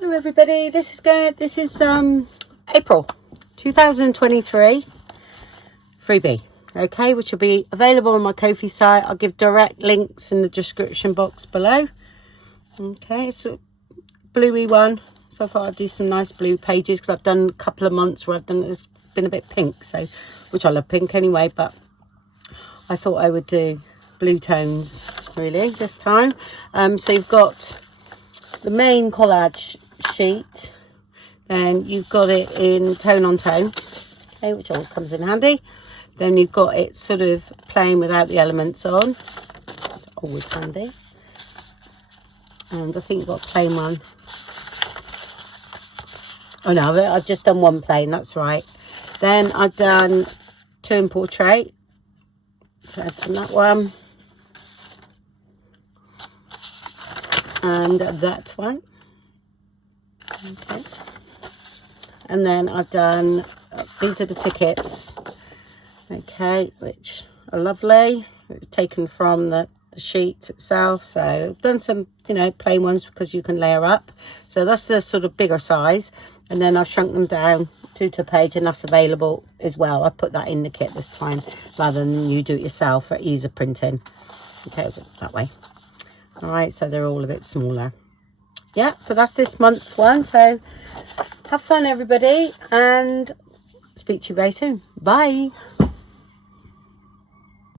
Hello everybody, this is April 2023 freebie, okay, which will be available on my Ko-fi site. I'll give direct links in the description box below. Okay, it's a bluey one, so I thought I'd do some nice blue pages because I've done a couple of months where it's been a bit pink, so, which I love pink anyway, but I thought I would do blue tones really this time. So you've got the main collage sheet, then you've got it in tone on tone, okay, which always comes in handy. Then you've got it sort of plain without the elements on, always handy. And I think you've got a plain one. Oh no, I've just done one plain, that's right. Then I've done two in portrait, so I've done that one and that one. Okay, and then I've done these are the tickets, okay, which are lovely. It's taken from the sheet itself, so I've done some, you know, plain ones because you can layer up. So that's the sort of bigger size, and then I've shrunk them down to a page, and that's available as well. I put that in the kit this time rather than you do it yourself for ease of printing. Okay, that way. All right, so they're all a bit smaller. Yeah, so that's this month's one. So have fun everybody, and speak to you very soon. Bye.